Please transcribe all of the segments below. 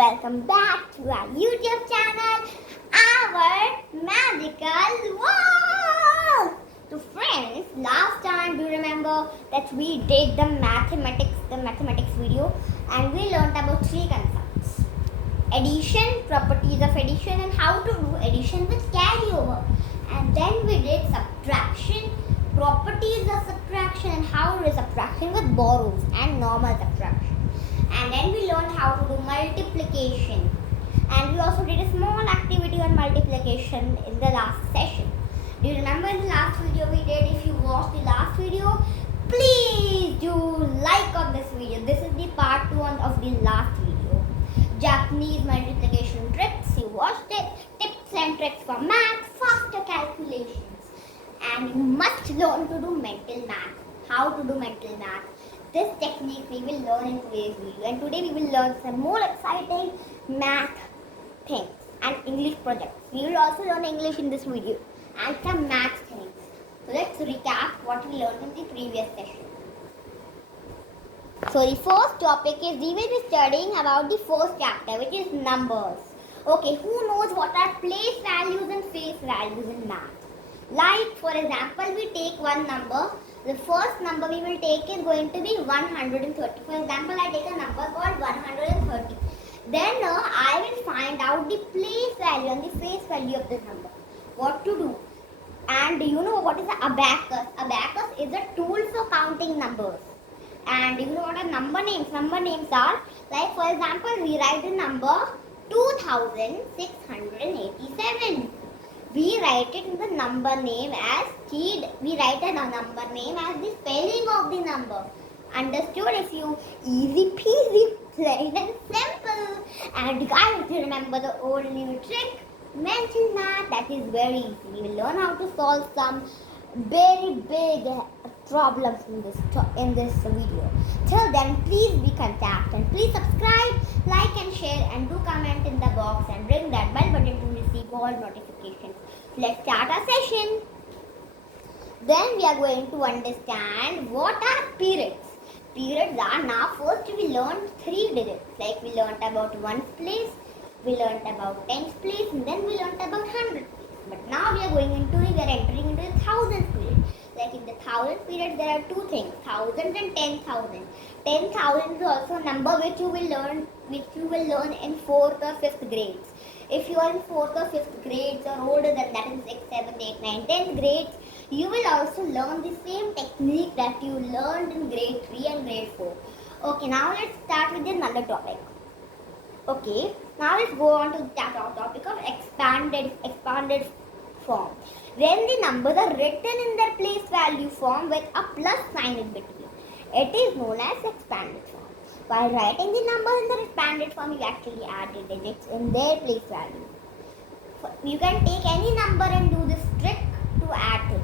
welcome back to our YouTube channel, our magical world. So friends, last time do you remember that we did the mathematics video, and we learned about three concepts: addition, properties of addition, and how to do addition with carryover. And then we did subtraction, properties of subtraction, and how to do subtraction with borrows and normal subtraction. And then we learned how to do multiplication, and we also did a small activity on multiplication in the last session. Do you remember in the last video we did? If you watched the last video, please do like on this video. This is the part 1 of the last video. Japanese multiplication tricks, you watched it. Tips and tricks for math, faster calculations. And you must learn to do mental math. How to do mental math. This technique we will learn in today's video, and today we will learn some more exciting math things and English projects. We will also learn English in this video and some math things. So let's recap what we learned in the previous session. So the first topic is we will be studying about the first chapter, which is numbers. Okay, who knows what are place values and face values in math? Like for example, we take one number. The first number we will take is going to be 130. For example, I take a number called 130. Then I will find out the place value and the face value of this number. What to do? And you know what is an abacus? Abacus is a tool for counting numbers. And you know what are number names? Number names are, like for example, we write the number 2687. We write it in the number name as keyed. We write a number name as the spelling of the number. Understood? If you easy peasy, plain and simple. And guys, if you remember the old new trick, mental math, that is very easy. We will learn how to solve some very big problems in this video. Till then, please be contact and please subscribe, like and share, and do comment in the box and ring that bell button to receive all notifications. Let's start our session. Then we are going to understand what are periods. Periods are, now first we learned 3 digits. Like we learned about ones place, we learned about tens place, and then we learned about hundred place. But now we are entering into the thousands period. Like in the thousands period, there are two things: thousands and 10,000. 10,000 is also a number which you will learn in 4th or 5th grades. If you are in 4th or 5th grades or older than that, in 6th, 7th, 8th, 9th, 10th grades, you will also learn the same technique that you learned in grade 3 and grade 4. Okay, now let's start with another topic. Okay, now let's go on to the topic of expanded form. When the numbers are written in their place value form with a plus sign in between, it is known as expanded form. While writing the numbers in the expanded form, you actually add the digits in their place value. You can take any number and do this trick to add to it.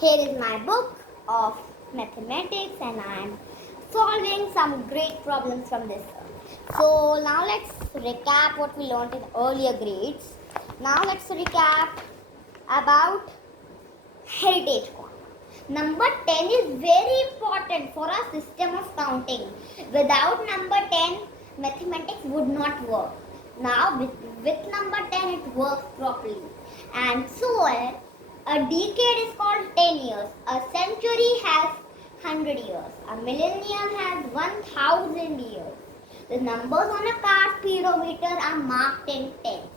Here is my book of mathematics, and I am solving some great problems from this. So now let's recap what we learned in earlier grades. Now let's recap about heritage coin. Number 10 is very important for our system of counting. Without number 10, mathematics would not work. Now with number 10, it works properly. And so a decade is called 10 years. A century has 100 years. A millennium has 1000 years. The numbers on a card speedometer are marked in tens.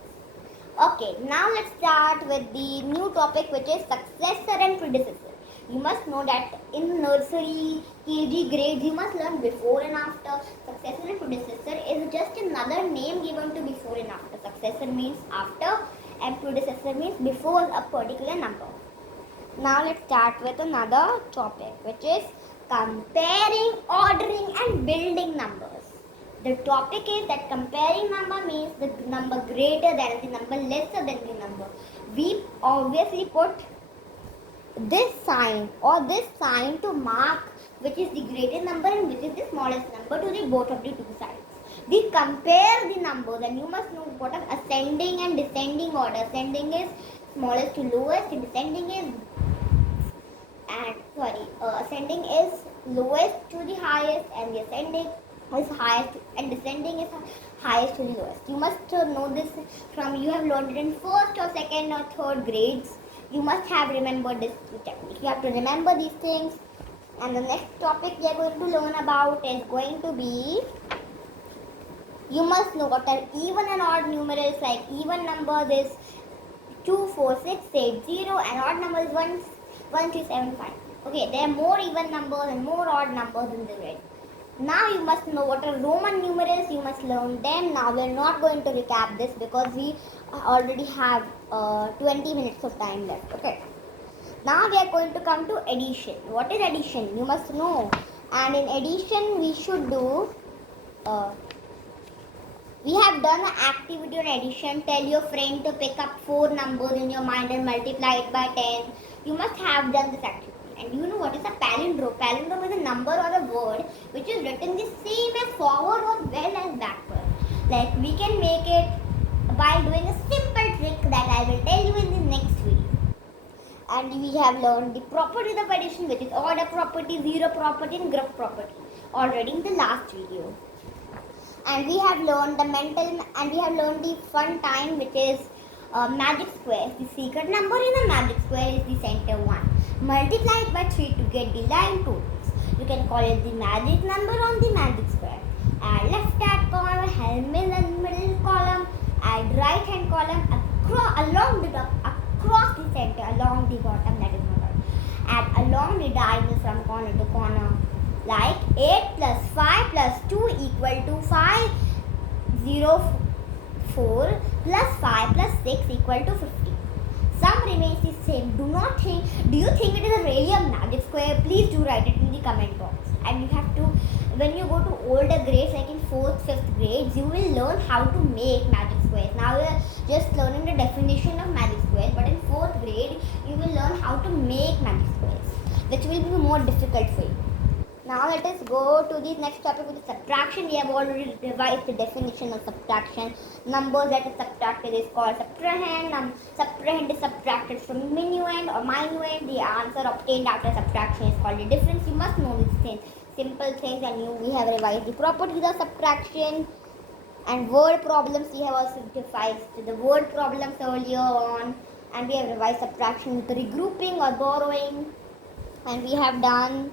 Okay, now let's start with the new topic, which is successor and predecessor. You must know that in nursery, KG grades, you must learn before and after. Successor and predecessor is just another name given to before and after. Successor means after and predecessor means before a particular number. Now let's start with another topic, which is comparing, ordering and building numbers. The topic is that comparing number means the number greater than the number lesser than the number. We obviously put this sign or this sign to mark which is the greatest number and which is the smallest number to the both of the two sides. We compare the numbers, and you must know what are ascending and descending order. Ascending is smallest to lowest, and ascending is lowest to the highest, and the ascending is highest and descending is highest to the lowest. You must know this from you have learned it in first or second or third grades. You must have remembered this technique. You have to remember these things. And the next topic we are going to learn about is going to be, you must know what are even and odd numerals. Like even numbers is 2, 4, 6, 8, 0 and odd numbers 1, 1, 2, 7, 5. Okay, there are more even numbers and more odd numbers in the red. Now you must know what are Roman numerals. You must learn them. Now we are not going to recap this because we already have 20 minutes of time left. Okay. Now we are going to come to addition. What is addition? You must know. And in addition we should do, we have done an activity on addition. Tell your friend to pick up 4 numbers in your mind and multiply it by 10. You must have done this activity. And you know what is a palindrome? Palindrome is a number or a word which is written the same as forward or well as backward. Like we can make it by doing a simple trick that I will tell you in the next video. And we have learned the properties of addition, which is order property, zero property and group property already in the last video. And we have learned the mental, and we have learned the fun time, which is magic squares. The secret number in the magic square is the center one. Multiply it by 3 to get the line totals. You can call it the magic number on the magic square. Add left hand column, add middle column, add right hand column along the top, across the center, along the bottom, that is not all. Add along the diagonal from corner to corner. Like 8 plus 5 plus 2 equal to 5, 0, 4 plus 5 plus 6 equal to 50. Sum remains the same. Do you think it is really a magic square? Please do write it in the comment box. And you have to, when you go to older grades like in 4th, 5th grades, you will learn how to make magic squares. Now you are just learning the definition of magic squares, but in 4th grade, you will learn how to make magic squares, which will be more difficult for you. Now let us go to the next topic, which is subtraction. We have already revised the definition of subtraction. Numbers that is subtracted is called subtrahend. Subtrahend is subtracted from minuend or minuend. The answer obtained after subtraction is called the difference. You must know these things, simple things, and we have revised the properties of subtraction. And word problems, we have also devised the word problems earlier on. And we have revised subtraction with regrouping or borrowing. And we have done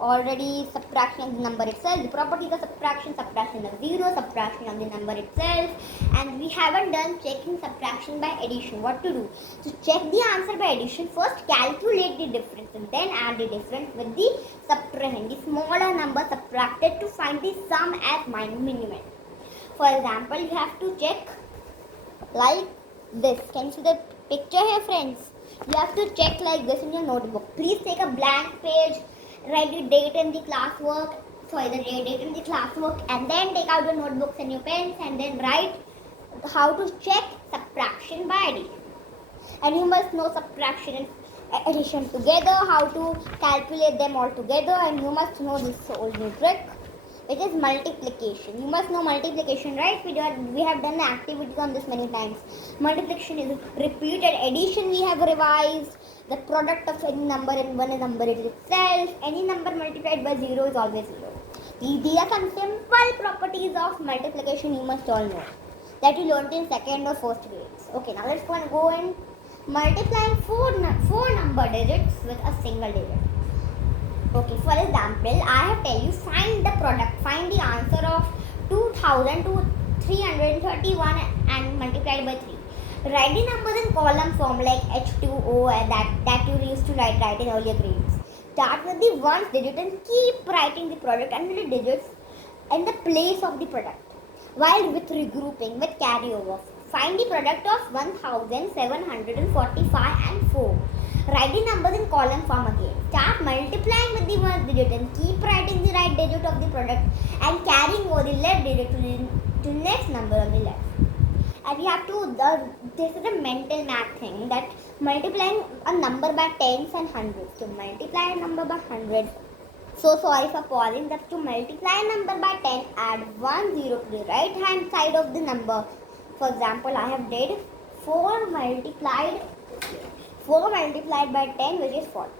already subtraction of the number itself, the properties of subtraction, subtraction of 0, subtraction of the number itself, and we haven't done checking subtraction by addition. What to do? To check the answer by addition, first calculate the difference and then add the difference with the subtrahend, the smaller number subtracted, to find the sum as minimum. For example, you have to check like this. Can you see the picture here, friends? You have to check like this in your notebook. Please take a blank page, write the date in the classwork, and then take out your notebooks and your pens and then write how to check subtraction by addition. And you must know subtraction and addition together, how to calculate them all together, and you must know this old new trick, which is multiplication. You must know multiplication, right? We have done activities on this many times. Multiplication is repeated. Addition we have revised. The product of any number and one number itself. Any number multiplied by 0 is always 0. These are some simple properties of multiplication you must all know, that you learned in 2nd or 1st grades. Okay, now let's go and multiplying four number digits with a single digit. Okay, for example, I have tell you find the answer of 2000 to 331 and multiplied by 3. Write the numbers in column form like H2O that you used to write in earlier grades. Start with the ones digit and keep writing the product under the digits in the place of the product. While with regrouping, with carryover, find the product of 1745 and 4. Write the numbers in column form again. Start multiplying with the ones digit and keep writing the right digit of the product and carrying over the left digit to the next number on the left. And we have to, this is a mental math thing, that multiplying a number by tens and hundreds. To multiply a number by hundreds, so sorry for pausing, that to multiply a number by 10, add 1 0 to the right hand side of the number. For example, I have did 4 multiplied by 10, which is 40.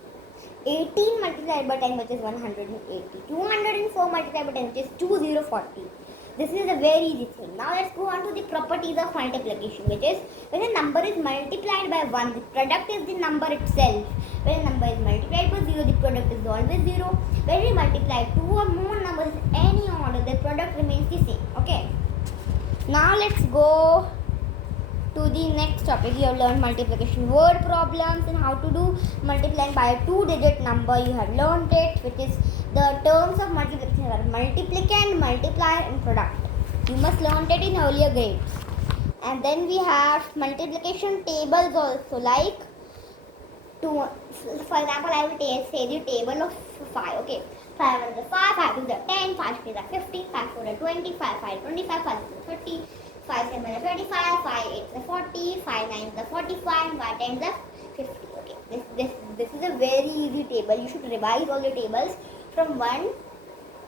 18 multiplied by 10, which is 180. 204 multiplied by 10, which is 2040. This is a very easy thing. Now let's go on to the properties of multiplication, which is when a number is multiplied by 1, the product is the number itself. When a number is multiplied by 0, the product is always 0. When we multiply 2 or more numbers in any order, the product remains the same. Okay. Now let's go to the next topic. You have learned multiplication word problems and how to do multiplying by a 2-digit number. You have learned it, which is the terms of multiplication are multiplicand, multiplier and product. You must learn it in earlier grades. And then we have multiplication tables also, like for example, I will say the table of 5. Okay, 5 1 is 5, 5 2 is 10, 5 3 is 15, 5 4 is 20, 5 5 is 25, 5 6 is 30, 5 7 is 25, 5 8 is 40, 5 9 is 45, and 5 10 is 50. Okay, this is a very easy table. You should revise all your tables from 1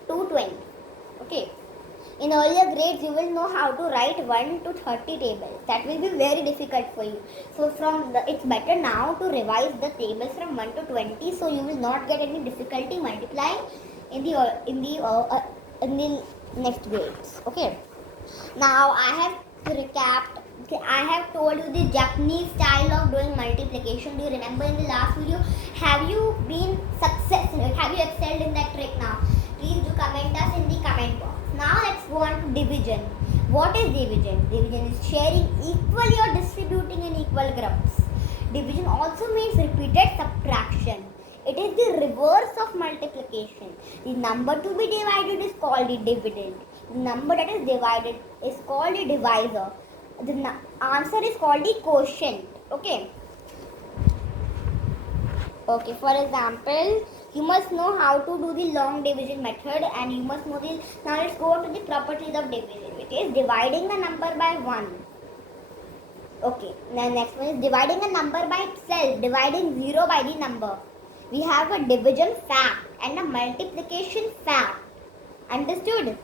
to 20. Okay. In earlier grades, you will know how to write 1 to 30 tables. That will be very difficult for you. So it's better now to revise the tables from 1 to 20, so you will not get any difficulty multiplying in the next grades. Okay. Now I have recapped. I have told you the Japanese style of doing multiplication. Do you remember in the last video? Have you been successful? Have you excelled in that trick now? Please do comment us in the comment box. Now let's go on to division. What is division? Division is sharing equally or distributing in equal groups. Division also means repeated subtraction. It is the reverse of multiplication. The number to be divided is called the dividend. The number that is divided is called the divisor. The answer is called the quotient. Okay. Okay, for example, you must know how to do the long division method, and you must know the. Now let's go to the properties of division, which is dividing a number by 1. Okay, the next one is dividing a number by itself, dividing 0 by the number. We have a division fact and a multiplication fact. Understood?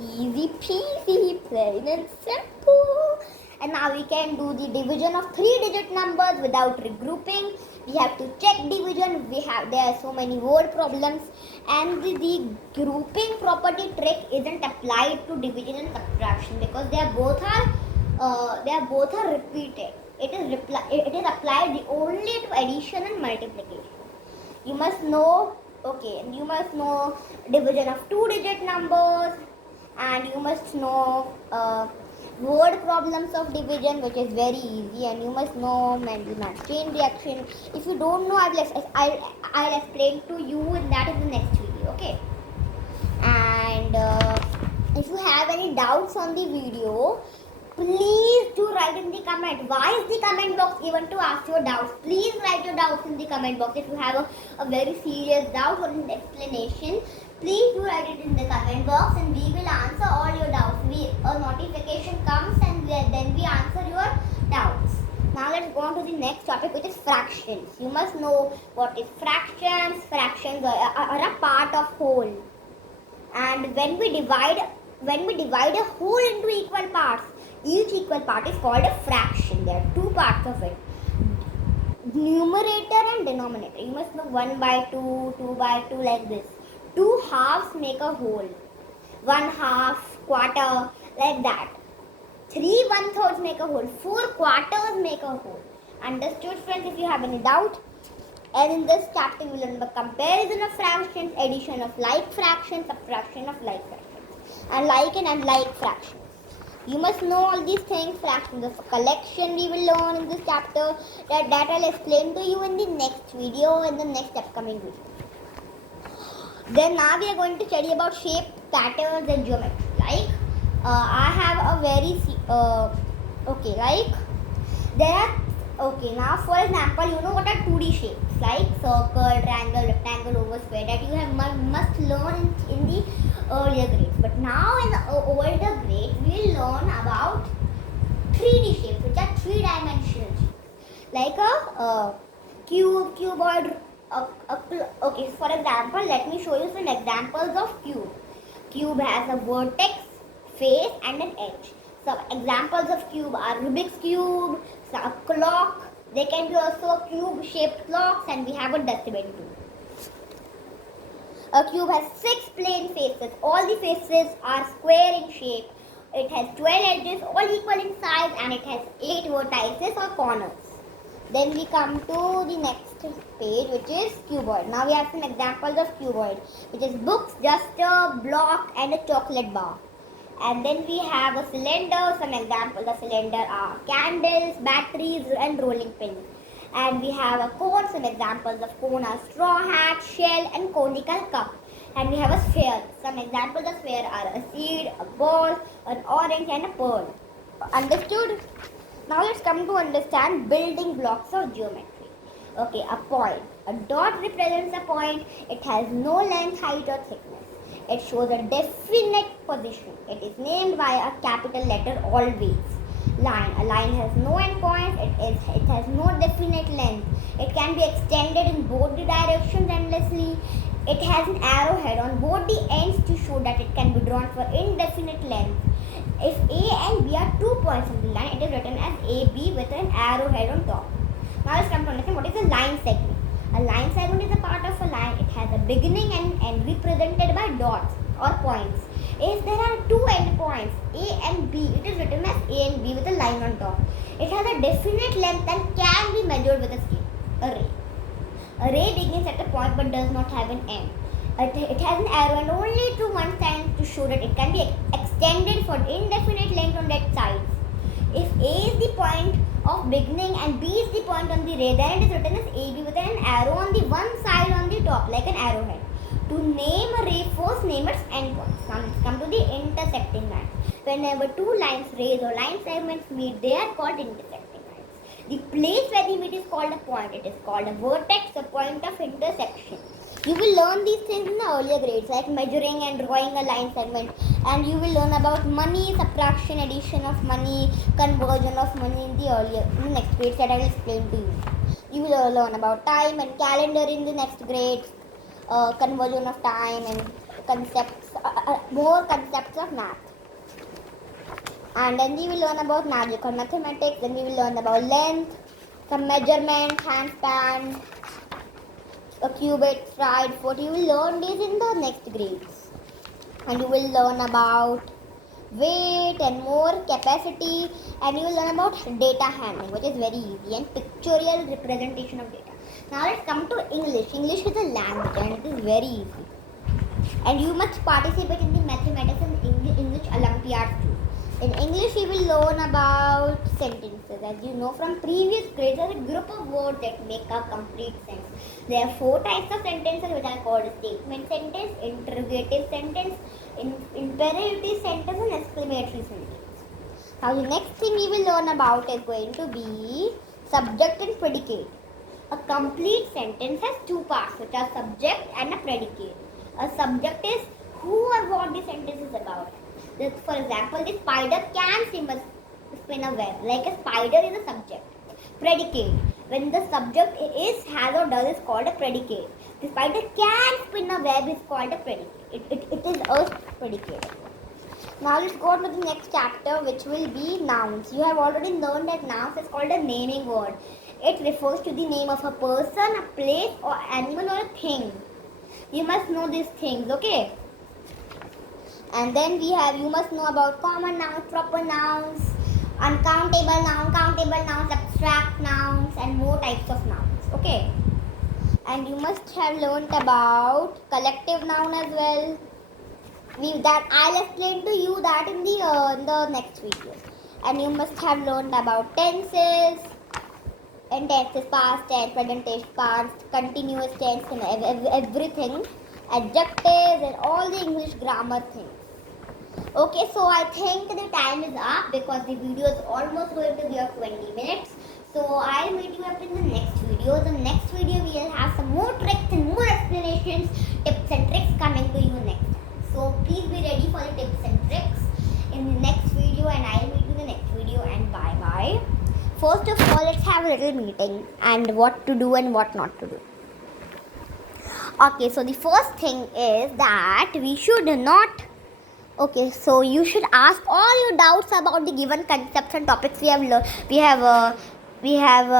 Easy peasy, plain and simple. And now we can do the division of 3-digit numbers without regrouping. We have to check division. There are so many word problems, and the grouping property trick isn't applied to division and subtraction because they are both are repeated. It is applied only to addition and multiplication. You must know. Okay, you must know division of 2-digit numbers, and you must know word problems of division, which is very easy, and you must know Mendel-March chain reaction. If you don't know, I'll explain to you, and that is the next video. Okay. And if you have any doubts on the video, please do write in the comment. Why is the comment box given to ask your doubts? Please write your doubts in the comment box. If you have a very serious doubt or an explanation, please do write it in the comment box, and we will answer all your doubts. A notification comes, and then we answer your doubts. Now let's go on to the next topic, which is fractions. You must know what is fractions. Fractions are a part of whole, and when we divide a whole into equal parts, each equal part is called a fraction. There are two parts of it: numerator and denominator. You must know 1 by 2, 2 by 2, like this. 2 halves make a whole. 1 half, quarter, like that. 3 1/3 make a whole. 4 quarters make a whole. Understood, friends? If you have any doubt. And in this chapter, we will learn the comparison of fractions, addition of like fractions, subtraction of like fractions, and like and unlike fractions. You must know all these things. Fractions of collection we will learn in this chapter. That I'll explain to you in the next video, in the next upcoming video. Then now we are going to study about shape, patterns and geometry. Like I have a very now for example, you know what are 2D shapes like circle, triangle, rectangle, oval, square, that you have must learn in the earlier grades. But now in the older grades, we will learn about 3D shapes, which are 3-dimensional shapes, like a cube, cuboid. Okay, for example, let me show you some examples of cube. Cube has a vertex, face and an edge. Some examples of cube are Rubik's cube, a clock, They can be also cube-shaped blocks, and we have a dustbin too. A cube has 6 plane faces. All the faces are square in shape. It has 12 edges, all equal in size, and it has 8 vertices or corners. Then we come to the next page, which is cuboid. Now we have some examples of cuboid, which is books, duster, block, and a chocolate bar. And then we have a cylinder. Some examples of cylinder are candles, batteries, and rolling pins. And we have a cone. Some examples of cone are straw hat, shell, and conical cup. And we have a sphere. Some examples of sphere are a seed, a ball, an orange, and a pearl. Understood? Now let's come to understand building blocks of geometry. Okay, a point. A dot represents a point. It has no length, height, or thickness. It shows a definite position. It is named by a capital letter always. Line. A line has no endpoints. It has no definite length. It can be extended in both the directions endlessly. It has an arrowhead on both the ends to show that it can be drawn for indefinite length. If A and B are 2 points on the line, it is written as AB with an arrowhead on top. Now let's come to understand what is a line segment. A line segment is a part of a line. It has a beginning and end represented by dots or points. If there are 2 endpoints, A and B, it is written as A and B with a line on top. It has a definite length and can be measured with a scale. A ray. A ray begins at a point but does not have an end. It has an arrow and only to one side to show that it can be extended for indefinite length on that sides. If A is the point of beginning and B is the point on the ray, then it is written as AB with an arrow on the one side on the top like an arrowhead. To name a ray, first name its endpoints. Now let's come to the intersecting lines. Whenever 2 lines, rays or line segments meet, they are called intersecting lines. The place where they meet is called a point. It is called a vertex, a point of intersection. You will learn these things in the earlier grades like measuring and drawing a line segment, and you will learn about money, subtraction, addition of money, conversion of money in the next grades that I will explain to you. You will learn about time and calendar in the next grades, conversion of time and concepts, more concepts of math. And then we will learn about magic or mathematics. Then we will learn about length, some measurement, handspan, a cubit, stride, foot. You will learn these in the next grades. And you will learn about weight and more capacity, and you will learn about data handling, which is very easy, and pictorial representation of data. Now let's come to English. English is a language and it is very easy. And you must participate in the mathematics and English Olympiads too. In English, we will learn about sentences. As you know from previous grades, there is a group of words that make a complete sense. There are 4 types of sentences which are called statement sentence, interrogative sentence, imperative sentence, and exclamatory sentence. Now the next thing we will learn about is going to be subject and predicate. A complete sentence has 2 parts, which are subject and a predicate. A subject is who or what the sentence is about. For example, the spider can spin a web. Like a spider is a subject. Predicate. When the subject is, has or does is called a predicate. The spider can spin a web is called a predicate. It is a predicate. Now let's go to the next chapter, which will be nouns. You have already learned that nouns is called a naming word. It refers to the name of a person, a place, or animal, or a thing. You must know these things, okay? And then you must know about common nouns, proper nouns, uncountable nouns, countable nouns, abstract nouns, and more types of nouns, okay? And you must have learnt about collective noun as well. I'll explain to you that in the next video. And you must have learnt about tenses, and tenses, past tense, present tense, past, continuous tense, and everything, adjectives, and all the English grammar things. Okay, so I think the time is up because the video is almost going to be of 20 minutes. So I'll meet you up in the next video. The next video we will have some more tricks and more explanations, tips and tricks coming to you next time. So please be ready for the tips and tricks in the next video, and I'll meet you in the next video, and bye bye. First of all, let's have a little meeting and what to do and what not to do. Okay, so the first thing is that we should not. Okay, so you should ask all your doubts about the given concepts and topics we have we have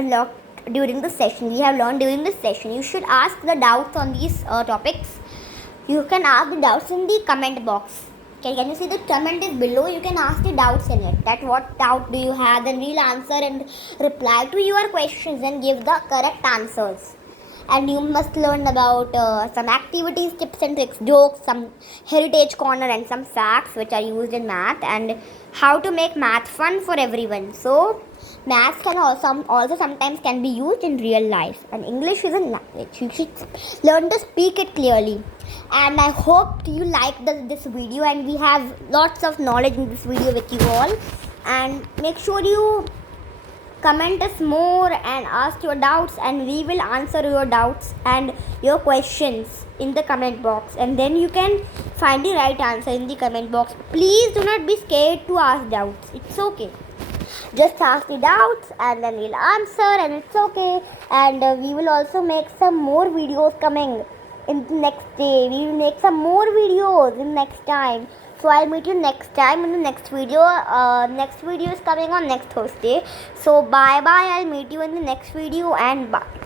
unlocked during the session. We have learned during the session. You should ask the doubts on these topics. You can ask the doubts in the comment box. Can you see the comment is below? You can ask the doubts in it. That what doubt do you have? Then we'll answer and reply to your questions and give the correct answers. And you must learn about some activities, tips and tricks, jokes, some heritage corner and some facts which are used in math, and how to make math fun for everyone. So maths can also sometimes can be used in real life, and English is a language. You should learn to speak it clearly. And I hope you like this video, and we have lots of knowledge in this video with you all. And make sure you comment us more and ask your doubts, and we will answer your doubts and your questions in the comment box, and then you can find the right answer in the comment box. Please do not be scared to ask doubts. It's okay. Just ask the doubts and then we'll answer, and it's okay. And we will also make some more videos coming in the next day. We will make some more videos in next time. So I'll meet you next time in the next video. Next video is coming on next Thursday. So bye bye. I'll meet you in the next video, and bye.